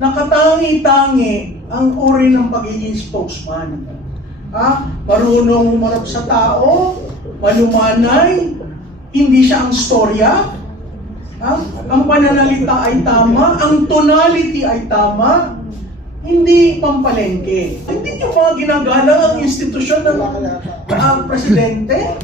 nakatangi-tangi ang uri ng pagiging spokesman. Marunong humarap sa tao, malumanay, hindi siya ang storya, ang pananalita ay tama, ang tonality ay tama, hindi pampalengke. Hindi nyo ba ginagalang ang institusyon ng presidente?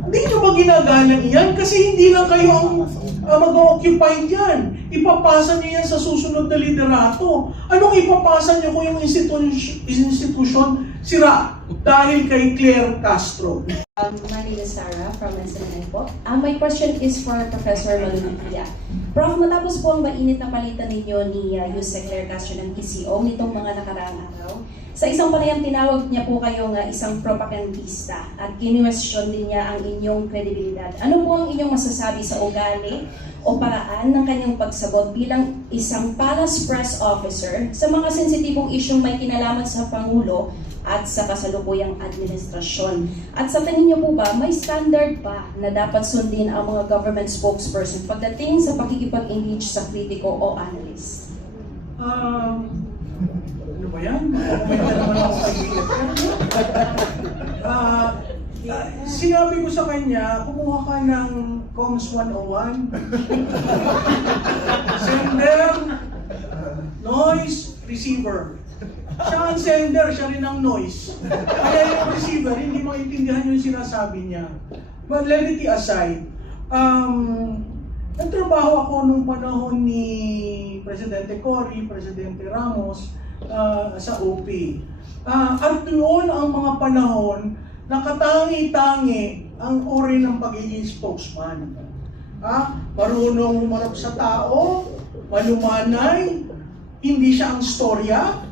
Hindi nyo ba ginagalang yan? Kasi hindi lang kayo ang mag-occupy dyan. Ipapasa nyo yan sa susunod na liderato. Anong ipapasa nyo kung yung institusyon sira dahil kay Claire Castro? My name is Sarah from SNN po. My question is for Professor Malupitia. Prof, matapos po ang mainit na palitan ninyo ni Yusek Claire Castro ng PCO nitong mga nakaraang araw, sa isang panayam tinawag niya po kayong isang propagandista at kinwestiyon din niya ang inyong kredibilidad. Ano po ang inyong masasabi sa ugali o paraan ng kanyang pagsagot bilang isang palace press officer sa mga sensitibong isyong may kinalaman sa Pangulo at sa kasalukuyang administrasyon? At sa tingin niyo po ba, may standard ba na dapat sundin ang mga government spokesperson pagdating sa pakikipag-engage sa kritiko o analyst? Ano ba yan? Makomenta naman ako kay sinabi ko sa kanya, kumuha ka ng Coms 101. Sender, noise, receiver. Siya ang sender, siya rin ang noise. Kaya yung receiver, hindi maintindihan yung sinasabi niya. But levity aside, nagtrabaho ako nung panahon ni Presidente Cory, Presidente Ramos, sa OP. At noon ang mga panahon, nakatangi-tangi ang uri ng pagiging spokesman. Marunong humarap sa tao, malumanay, hindi siya ang storya,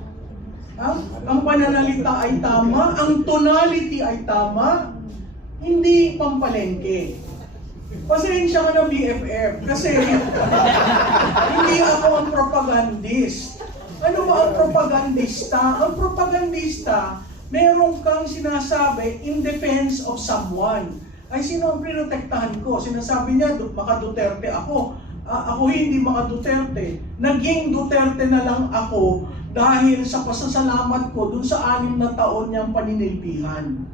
ang pananalita ay tama, ang tonality ay tama, hindi pampalengke. Pasensya ka ng BFF kasi hindi ako ang propagandist. Ano ba ang propagandista? Ang propagandista, meron kang sinasabi in defense of someone. Ay, sino ang pinotektahan ko? Sinasabi niya, maka Duterte ako. Ako hindi maka Duterte. Naging Duterte na lang ako dahil sa pasasalamat ko dun sa 6 na taon niyang paninilbihan.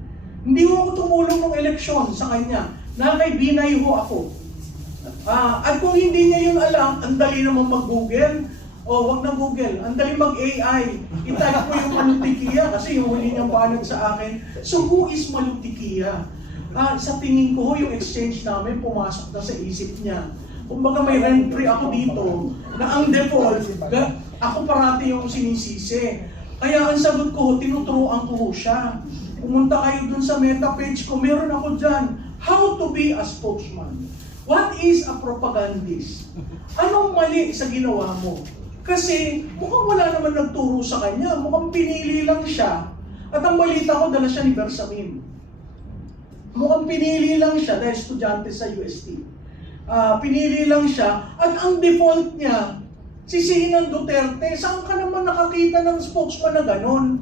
Hindi mo ako tumulong ng eleksyon sa kanya. Nakay-binay ho ako. At kung hindi niya yun alam, ang dali naman mag-Google. Wag na Google. Ang dali mag-AI. I-type ko yung Malutikia kasi yung huli niyang banag sa akin. So who is Malutikia? Sa tingin ko, yung exchange namin pumasok na sa isip niya. Kumbaga may rent-free ako dito na ang default, ako parati yung sinisisi. Kaya ang sagot ko, tinuturuan ko siya. Pumunta kayo dun sa meta page ko, meron ako dyan. How to be a spokesman. What is a propagandist? Anong mali sa ginawa mo? Kasi mukhang wala naman nagturo sa kanya. Mukhang pinili lang siya. At ang balita ko, dala siya ni Bersamin. Mukhang pinili lang siya dahil estudyante sa UST. Pinili lang siya. At ang default niya, sisihin ng Duterte. Saan ka naman nakakita ng spokesman na ganon?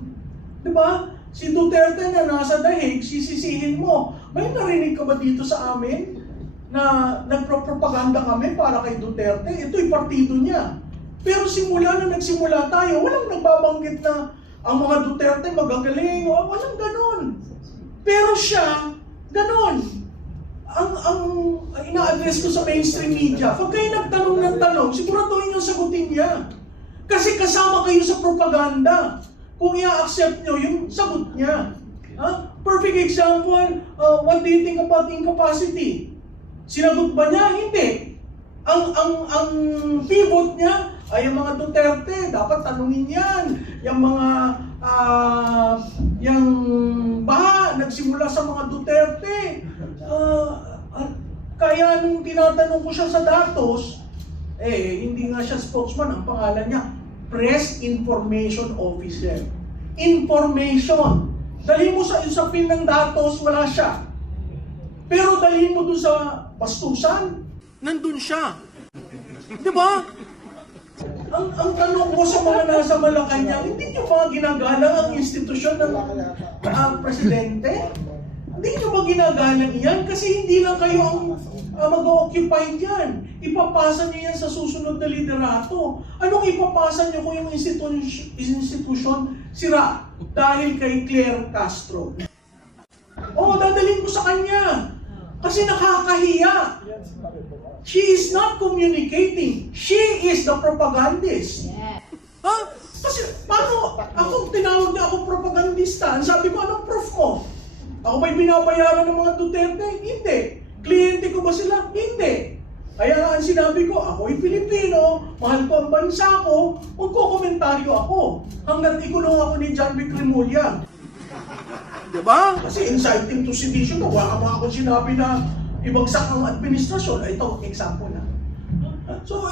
Diba? Si Duterte na nasa dahig, sisisihin mo. May narinig ka ba dito sa amin na nagpropaganda kami para kay Duterte? Ito'y partido niya. Pero simula na nagsimula tayo, walang nagbabanggit na ang mga Duterte magagaling. Walang ganon. Pero siya, ganon. Ang ina-address ko sa mainstream media, pag kayo nagtanong ng tanong, siguraduhin yung sagutin niya. Kasi kasama kayo sa propaganda. Kung i-accept nyo yung sagot niya. Perfect example, what do you think about incapacity? Sinagot ba niya? Hindi. Ang pivot niya ay yung mga Duterte, dapat tanungin yan. Yung mga, yung baha, nagsimula sa mga Duterte. Kaya nung tinatanong ko siya sa datos, hindi nga siya spokesman, ang pangalan niya, Press Information Officer. Information. Dali mo sa usapin ng datos, wala siya. Pero dali mo doon sa bastusan, nandun siya. Diba? Ang tanong ko sa mga nasa Malacanang, hindi nyo ba ginagalang ang institusyon ng presidente? Hindi nyo ba ginagalang yan? Kasi hindi lang kayo ang mag-occupy dyan. ipapasa niyo yan sa susunod na liderato. Anong ipapasa niyo kung yung institusyon sira dahil kay Claire Castro? Dadalhin ko sa kanya. Kasi nakakahiya. She is not communicating. She is the propagandist. Ha? Kasi paano? Ako, tinawag niya ako propagandista. Sabi ko, anong proof mo? Ako ba'y binabayaran ng mga Duterte? Hindi. Kliyente ko ba sila? Hindi. Kaya ang sinabi ko, ako'y Pilipino, mahal ko ang bansa ko, magkokomentaryo ako. Hanggang ikulong ako ni John Vic Remulla. Diba? Kasi inciting to sedition, wala ka ako sinabi na ibagsak ang administrasyon. Ito, example na. So,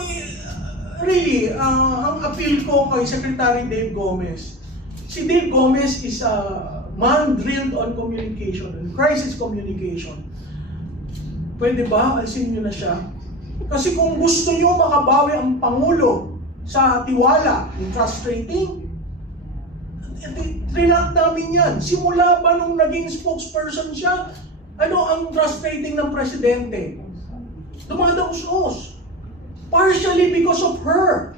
really, ang appeal ko kay Secretary Dave Gomez, si Dave Gomez is a man drilled on communication, and crisis communication. Pwede ba? Alisin nyo na siya. Kasi kung gusto nyo makabawi ang Pangulo sa tiwala, yung trust rating, trinak namin yan. Simula ba nung naging spokesperson siya, ano ang trust rating ng Presidente? Dumadaos-os. Partially because of her.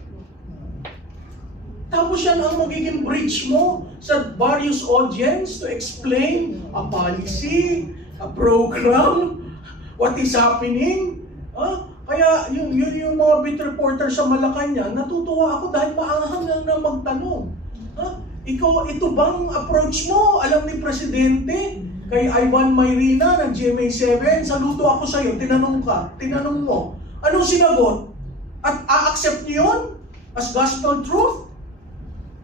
Tapos yan ang magiging bridge mo sa various audience to explain a policy, a program, what is happening. Kaya yung mga beat reporter sa Malacanang, natutuwa ako dahil maanghang lang na magtanong. Ito bang approach mo? Alam ni Presidente, kay Ivan Mayrina ng GMA7, saludo ako sa'yo, tinanong mo. Anong sinagot? At a-accept niyo yun as gospel truth?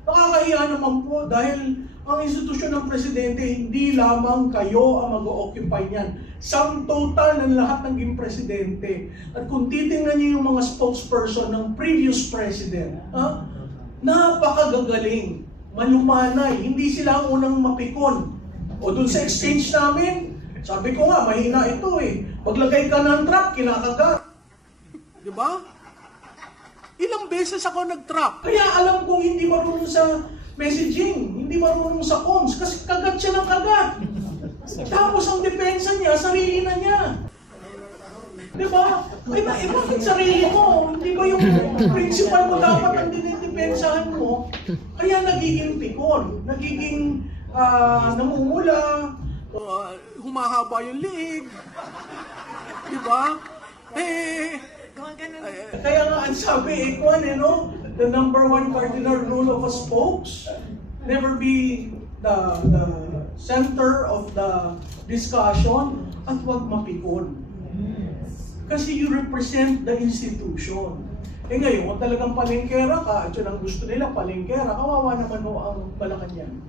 Nakakahiya naman po dahil ang institusyon ng Presidente, hindi lamang kayo ang mag-o-occupy niyan. Sum total ng lahat ng naging Presidente. At kung titingnan niyo yung mga spokesperson ng previous President, napakagagaling, malumanay, hindi sila ang unang mapikon. O dun sa exchange namin, sabi ko nga, mahina ito eh. Maglagay ka ng trap, kinakagat. Diba? Ilang beses ako nag-trap. Kaya alam kong hindi marunong sa messaging, hindi marunong sa comms, kasi kagat siya ng kagat. Tapos ang depensa niya, sarili na niya. Diba? Bakit sarili mo? Hindi ba yung principal mo dapat ang dinidepensahan mo? Kaya nagiging pikon, nagiging namumula, humahaba yung liig. Diba? Kaya nga ang sabi, the number one cardinal rule of a spokes, never be the center of the discussion at wag mapikon. Kasi you represent the institution. Ngayon, kung talagang palengkera ka, at yun ang gusto nila, palengkera, kawawa naman mo ang Malacanang.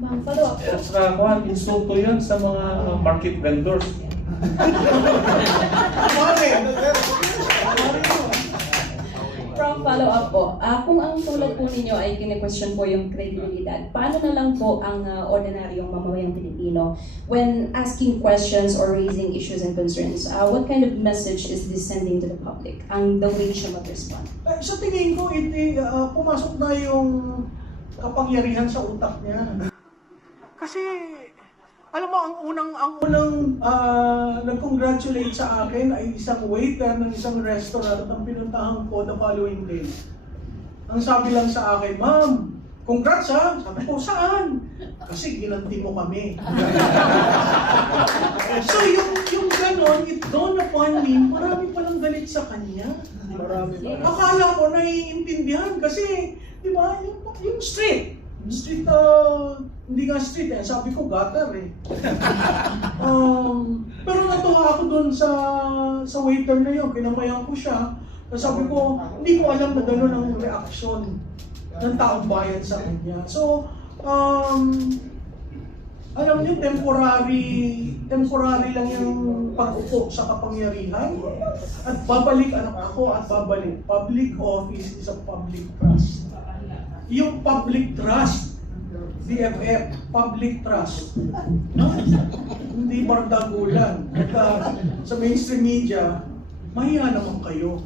Ma'am, follow up. Insulto yun sa mga market vendors. From follow-up po, kung ang tulad po ninyo ay kine-question po yung credibilidad, paano na lang po ang ordinaryong mamamayang Pilipino when asking questions or raising issues and concerns? What kind of message is this sending to the public? The way siya mag-respond? Sa tingin ko, pumasok na yung kapangyarihan sa utak niya. Kasi, alam mo, ang unang nag-congratulate sa akin ay isang waiter ng isang restaurant ang pinuntahan ko the following day. Ang sabi lang sa akin, "Ma'am, congrats ha." Sabi ko, "Saan?" "Kasi ginanti mo kami." So yung ganon, it dawned upon me, marami palang galit sa kanya. Akala ko naiintindihan kasi, di ba, yung street, hindi nga street eh, sabi ko gutter eh. Pero natuwa ako dun sa waiter na yun, kinamayan ko siya. Sabi ko, hindi ko alam na gano'n ang reaksyon ng taong bayan sa kanya. So, alam niyo, temporary lang yung pag-upo sa kapangyarihan. At babalik ako at babalik. Public office is a public trust. Yung public trust, DFF, public trust. Hindi bardagulan. At sa mainstream media, mahiya naman kayo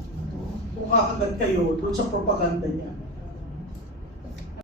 kung kakagat kayo doon sa propaganda niya.